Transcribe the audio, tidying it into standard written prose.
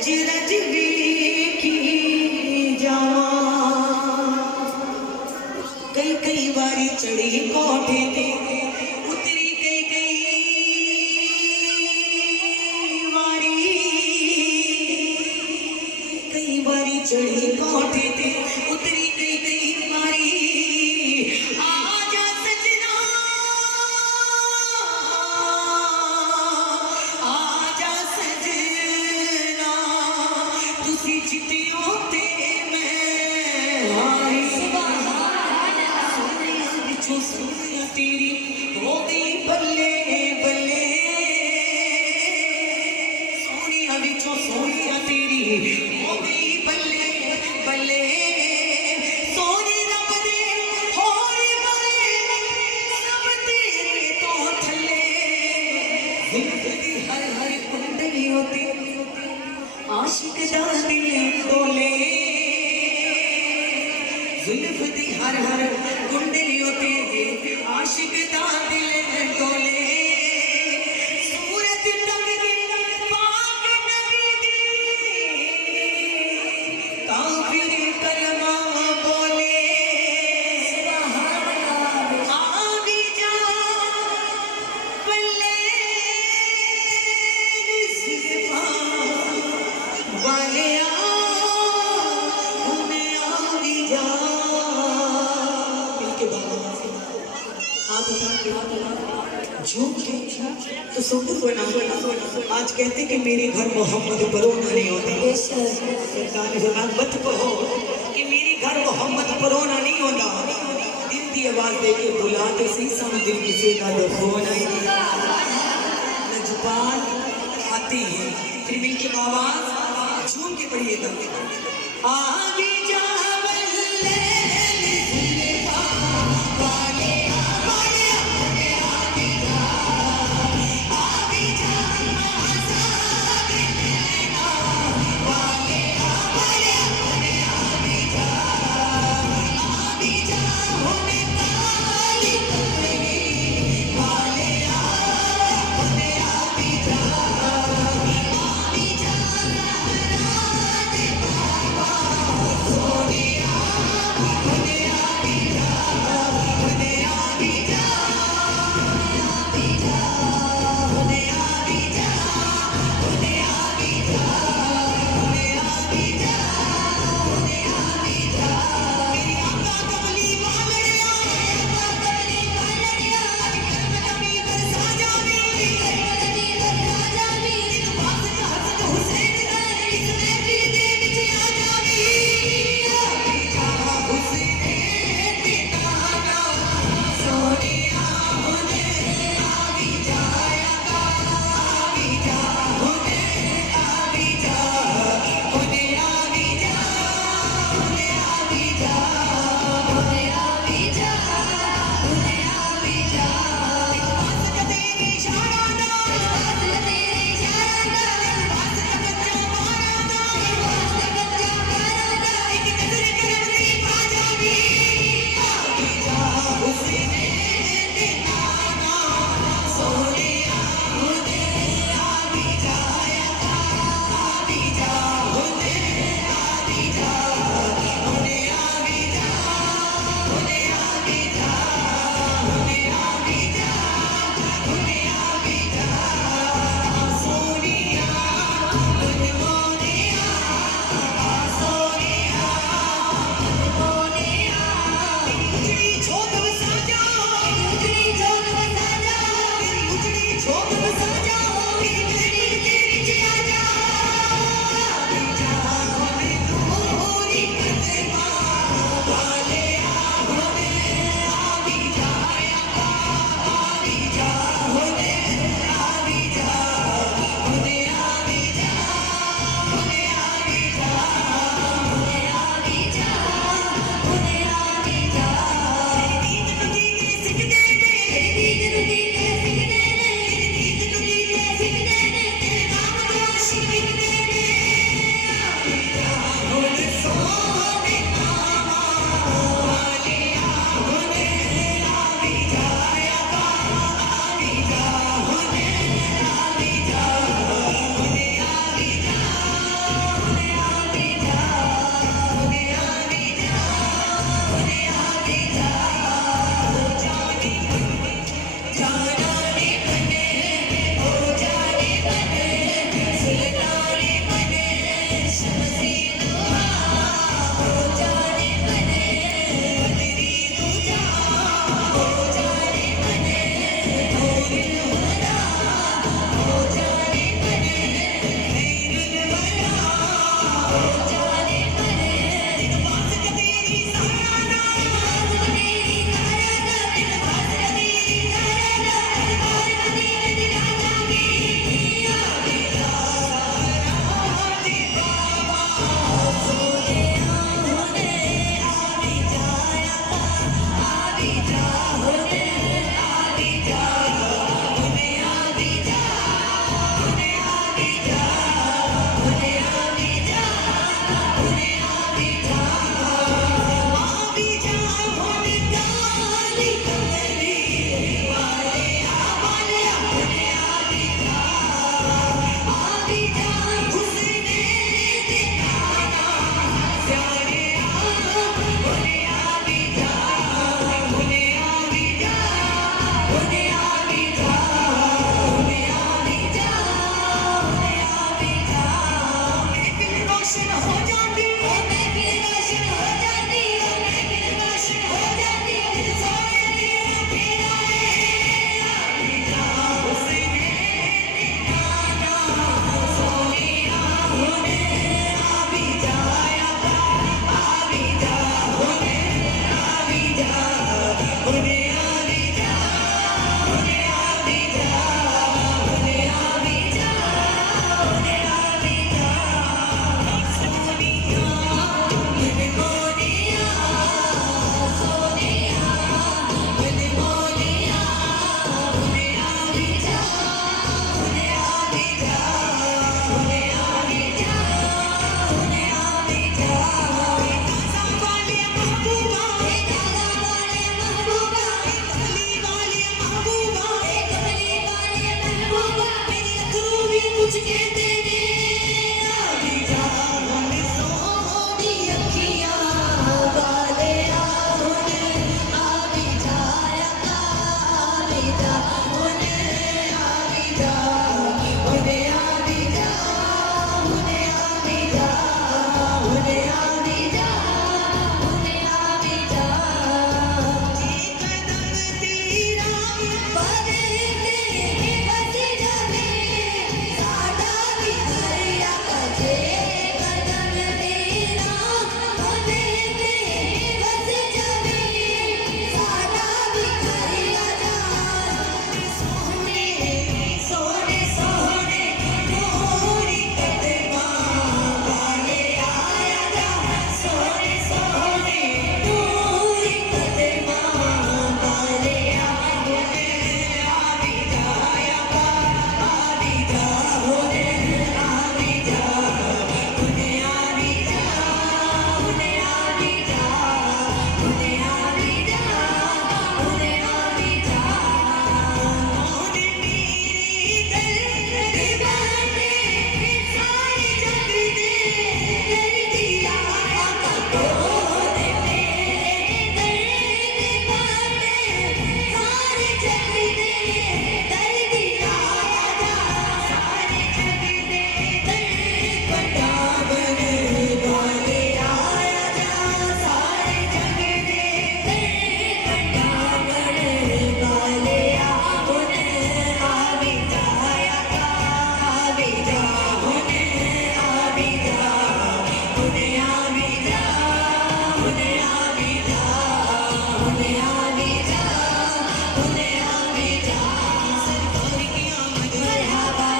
रज रज की जावा कई कई बारी चढ़ी कोठे ते उतरी कई कई बारी चढ़ी कोठे ते उतरी कई कई बारी आजा सजना आजा सजना तुसी जितियो ते मैं आई सोनिया तेरी हो गई बल्ले बल्ले सोनिया बिचो सोनिया तेरी हो गई बल्ले बल्ले सोनी रब दे होरी बले सब तेरे तो थले जिंदगी हर हर कुंडली होती आशिक दा दिल डोले जुल्फ दी हर हर कुंडली होती आशिक दा दिल डोले सूरत टंगदी पाक नबी दी काफिर कलमा बोले आवी जा बल्ले निस्फा वाले झूठ तो सोचो बना आज कहते कि मेरे घर मोहम्मद परोना नहीं होता सरकार ने मत कहो कि मेरे घर मोहम्मद परोना नहीं होता दिल की आवाज दे के बुला तो सही सम दिल किसी का तो फोन आई नजबान आती है फिर मिल के आवाज झूम के पढ़िएगा आगे